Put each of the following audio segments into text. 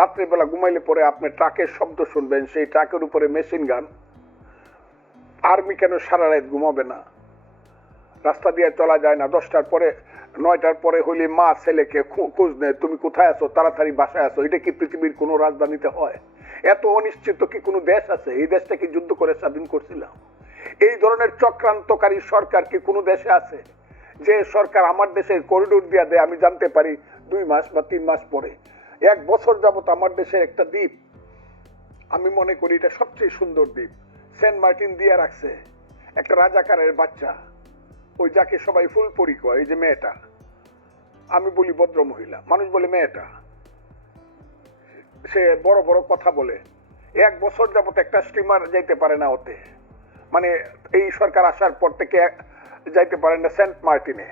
রাত্রিবেলা ঘুমাইলে পরে আপনি ট্রাকের শব্দ শুনবেন, সেই ট্রাকের উপরে মেশিন গান। আর্মি কেন সারা রাত ঘুমাবে না? রাস্তা দিয়ে চলা যায় না, দশটার পরে, নয়টার পরে হইলে মা ছেলেকে খোঁজ নেয়, তুমি কোথায় আছো? তাড়াতাড়ি বাসায় আছো এটা কি পৃথিবীর কোনো রাজধানীতে হয়? এত অনিশ্চিত কি কোনো দেশ আছে? এই দেশটা কি যুদ্ধ করে স্বাধীন করছিলাম? এই ধরনের চক্রান্তকারী সরকার কি কোনো দেশে আছে? যে সরকার আমার দেশের করিডোর দিয়া দেয়, আমি জানতে পারি দুই মাস বা তিন মাস পরে। এক বছর যাবত আমার দেশের একটা দ্বীপ। আমি মনে করি এটা সবচেয়ে সুন্দর দ্বীপ। সেন্ট মার্টিন দিয়ে রাখছে একটা রাজাকারের বাচ্চা। ওই যাকে সবাই ফুলপরি কয়, এই যে মেয়েটা। আমি বলি ভদ্র মহিলা। মানুষ বলে মেয়েটা। সে বড় বড় কথা বলে। এক বছর যাবত একটা স্টিমার যাইতে পারে না ওতে। মানে এই সরকার আসার পর থেকে যাইতে পারেন না সেন্ট মার্টিনে।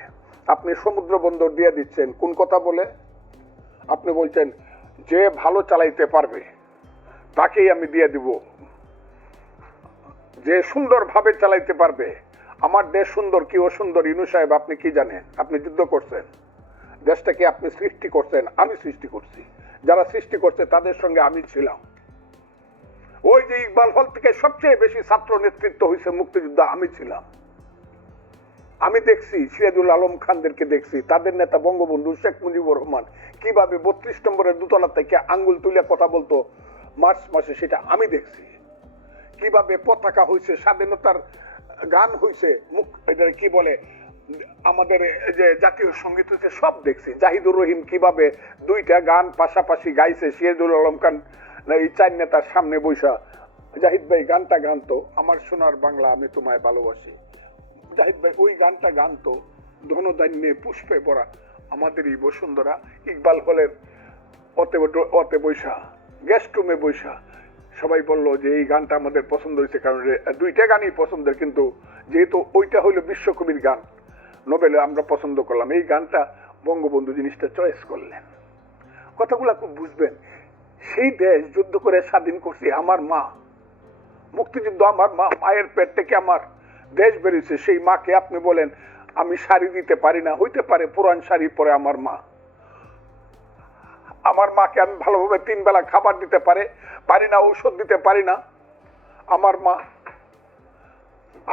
আপনি সমুদ্র বন্দর দিয়ে দিচ্ছেন। কোন কথা বলে? আপনি বলছেন, যে ভালো চালাইতে পারবে, তাকেই আমি দিয়ে দিব। যে সুন্দরভাবে চালাইতে পারবে, আমার দেশ সুন্দর কি অসুন্দর, ইনু সাহেব, আপনি কি জানেন? আপনি যুদ্ধ করছেন। দেশটাকে আপনি সৃষ্টি করছেন, আমি সৃষ্টি করছি। যারা সৃষ্টি করছে, তাদের সঙ্গে আমি ছিলাম। ওই যে ইকবাল হল থেকে সবচেয়ে বেশি ছাত্র নেতৃত্ব হয়েছে মুক্তিযুদ্ধ, আমি ছিলাম। আমি দেখছি, সিরাজুল আলম খানদেরকে দেখছি, তাদের নেতা বঙ্গবন্ধু শেখ মুজিবুর রহমান কীভাবে বত্রিশ নম্বরের দুতলা থেকে আঙ্গুল তুলে কথা বলতো মার্চ মাসে, সেটা আমি দেখছি। কীভাবে পতাকা হয়েছে স্বাধীনতার গান হয়েছে মুখ, এটা কি বলে, আমাদের যে জাতীয় সংগীত হয়েছে সব দেখছি। জাহিদুর রহিম কীভাবে দুইটা গান পাশাপাশি গাইছে, সিরাজুল আলম খান, এই চার নেতার সামনে বৈশা জাহিদ ভাই, গানটা গানতো আমার সোনার বাংলা আমি তোমায় ভালোবাসি। জাহিদ ওই গানটা গান তো। ধনধান্যে পুষ্পে ভরা আমাদের এই বসুন্ধরা। ইকবাল হলের অতে অতে বৈশা গেস্ট রুমে বৈশা। সবাই বলল যে এই গানটা আমাদের পছন্দ হয়েছে, কারণ দুইটা গানই পছন্দের, কিন্তু যেহেতু ওইটা হইল বিশ্বকবির গান, নোবেলে আমরা পছন্দ করলাম। এই গানটা বঙ্গবন্ধু জিনিসটা চয়েস করলেন। কথাগুলো খুব বুঝবেন। সেই দেশ যুদ্ধ করে স্বাধীন করছি আমার মা। মুক্তিযুদ্ধ আমার মা, মায়ের পেট থেকে আমার। দেশ বেরিয়েছে, সেই মাকে আপনি বলেন, আমি শাড়ি দিতে পারি না। হইতে পারে, পুরান শাড়ি পরে আমার মা। আমার মাকে আমি ভালোভাবে তিন বেলা খাবার দিতে পারে, পারি না, ঔষধ দিতে পারি না। আমার মা,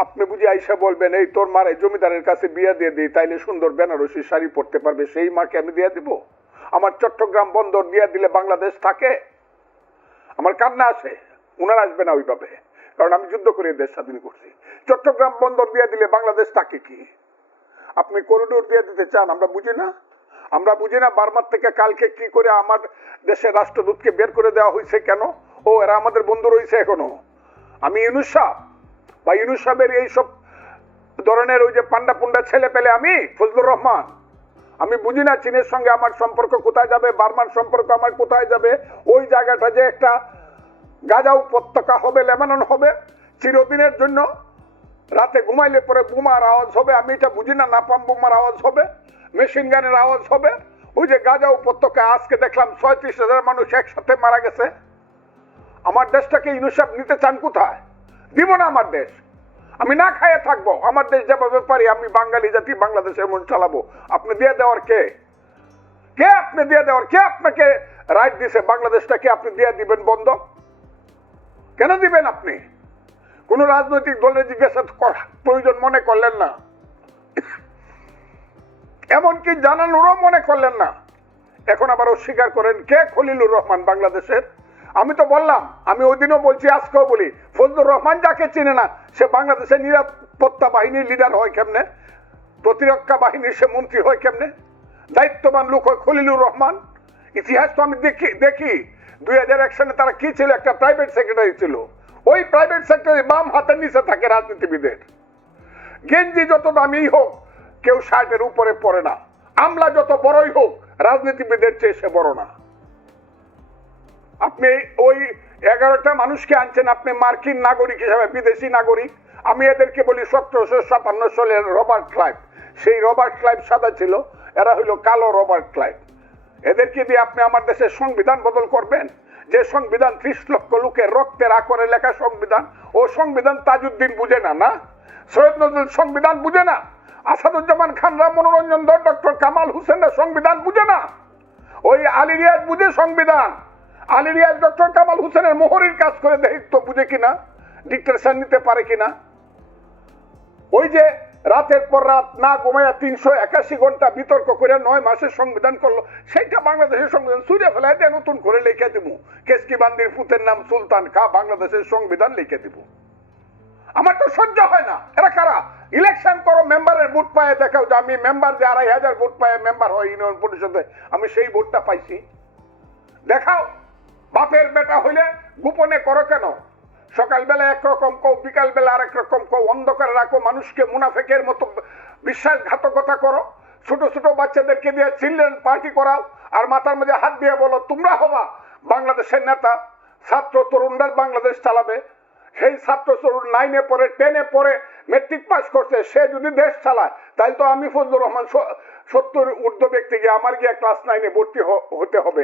আপনি বুঝি আইসা বলবেন, এই তোর মারে জমিদারের কাছে বিয়া দিয়ে দিই, তাইলে সুন্দর বেনারসি শাড়ি পরতে পারবে, সেই মাকে আমি দিয়ে দিব। আমার চট্টগ্রাম বন্দর দিয়ে দিলে বাংলাদেশ থাকে। আমার কান্না আসে উনার আসবে না ওইভাবে। কারণ আমি যুদ্ধ করে দেশ স্বাধীন করছি। চট্টগ্রাম বন্দর দিয়ে দিলে বাংলাদেশ থাকে কি? আপনি করিডোর দিয়ে দিতে চান, আমরা বুঝি না? আমরা বুঝি না বার্মার থেকে কালকে কি করে আমার দেশের রাষ্ট্রদূতকে বের করে দেওয়া হয়েছে কেন? ও, এরা আমাদের বন্ধু রয়েছে এখনও। আমি ইউনুস বা ইউনুস সাহেবের এইসব ধরনের ওই যে পান্ডা পুন্ডা ছেলে পেলে আমি, ফজলুর রহমান। আমি বুঝি না চীনের সঙ্গে আমার সম্পর্ক কোথায় যাবে, বার্মার সম্পর্ক আমার কোথায় যাবে? ওই জায়গাটা যে একটা গাজা উপত্যকা হবে, লেবানন হবে, চিরদিনের জন্য রাতে ঘুমাইলে পরে বোমার আওয়াজ হবে, আমি এটা বুঝি না, নাপাম বোমার আওয়াজ হবে মেশিন গানের আওয়াজ হবে। ওই যে গাজা উপত্যকা, আজকে দেখলাম ছয়ত্রিশ হাজার মানুষ একসাথে মারা গেছে। আমার দেশটাকে ইউনিসেফ নিতে চান কোথায়? দিব না আমার দেশ। আমি না খাইয়ে থাকব, আমার দেশ যেভাবে পারি, আমি বাঙালি জাতি, বাংলাদেশের মন চালাবো। আপনি দিয়ে দেওয়ার কে? কে আপনি দিয়ে দেওয়ার? কে আপনাকে রাইট দিছে? বাংলাদেশটাকে আপনি দিয়ে দিবেন বন্ধ? কেন দিবেন আপনি? কোন রাজনৈতিক দলের জিজ্ঞাসা করা প্রয়োজন মনে করলেন না। এমনকি জানানোরও মনে করলেন না। এখন আবার অস্বীকার করেন কে? খলিলুর রহমান বাংলাদেশের। আমি তো বললাম, আমি ওই দিনও বলছি, আজকেও বলি, ফজলুর রহমান যাকে চিনে না, সে বাংলাদেশের নিরাপত্তা বাহিনীর লিডার হয় কেমনে? প্রতিরক্ষা বাহিনীর সে মন্ত্রী হয় কেমনে? দায়িত্ববান লোক হয় খলিলুর রহমান। ইতিহাস তো আমি দেখি দেখি। দুই হাজার এক সালে তারা কি ছিল? একটা প্রাইভেট সেক্রেটারি ছিল। ওই প্রাইভেট সেক্রেটারি বাম হাতের নিচে থাকে রাজনীতিবিদের। গেঞ্জি যত দামি হোক, কেউ শার্টের উপরে পড়ে না। আমলা যত বড়ই হোক, রাজনীতিবিদের চেয়ে সে বড় না। আপনি ওই এগারোটা মানুষকে আনছেন, আপনি মার্কিন নাগরিক হিসাবে, বিদেশি নাগরিক। আমি এদেরকে বলি সতেরোশো সাতান্ন সালের রবার্ট ক্লাইভ। সেই রবার্ট ক্লাইভ সাদা ছিল, এরা হইল কালো রবার্ট ক্লাইভ। এদেরকে দিয়ে আপনি আমার দেশের সংবিধান বদল করবেন। যে সংবিধান ত্রিশ লক্ষ লোকের রক্তের আকরে লেখা সংবিধান, ও সংবিধান তাজউদ্দিন বুঝে না না? সৈয়দ নজরুল সংবিধান বুঝে না। আসাদুজ্জামান খানরা মনোরঞ্জন দর ডক্টর কামাল হোসেনরা সংবিধান বুঝে না। ওই আলী রিয়াজ বুঝে সংবিধান। আলিরিয়াজ ডক্টর কামাল হোসেনের মোহরের কাজ করে দেখি তো বুঝে কিনা? ডিক্টেশন নিতে পারে কিনা? ওই যে রাতের পর রাত না ঘুমাইয়া তিনশো একাশি ঘণ্টা বিতর্ক করে নয় মাসের সংবিধান করল, সেইটা বাংলাদেশের সংবিধান। সুরে ফেলায় দিয়ে, নতুন করে লিখে দিব কেসকি বান্দির পুতের নাম সুলতান খা, বাংলাদেশের সংবিধান লিখে দিব। আমার তো সহ্য হয় না। এরা কারা? ইলেকশন করো, মেম্বারের ভোট পায়ে, দেখাও যে আমি মেম্বার যে আড়াই হাজার ভোট পায়ে, মেম্বার হয় ইউনিয়ন পরিষদে, আমি সেই ভোটটা পাইছি। দেখাও, বাপের বেটা হইলে গোপনে করো কেন? সকালবেলা একরকম কও বিকালবেলা আরেক রকম কও অন্ধকারে রাখো, মানুষকে মুনাফেকের মতো বিশ্বাসঘাতকতা করো। ছোট ছোট বাচ্চাদেরকে দিয়ে চিলড্রেন পার্টি করাও, আর মাথার মধ্যে হাত দিয়ে বলো, তোমরা হবা বাংলাদেশের নেতা, ছাত্র তরুণরা বাংলাদেশ চালাবে। সেই ছাত্র তরুণ নাইনে পড়ে টেনে পড়ে মেট্রিক পাস করছে, সে যদি দেশ চালায় তাহলে তো আমি ফজলুর রহমান সত্তর ঊর্ধ্ব ব্যক্তি গিয়ে আমার গিয়ে ক্লাস নাইনে ভর্তি হতে হবে।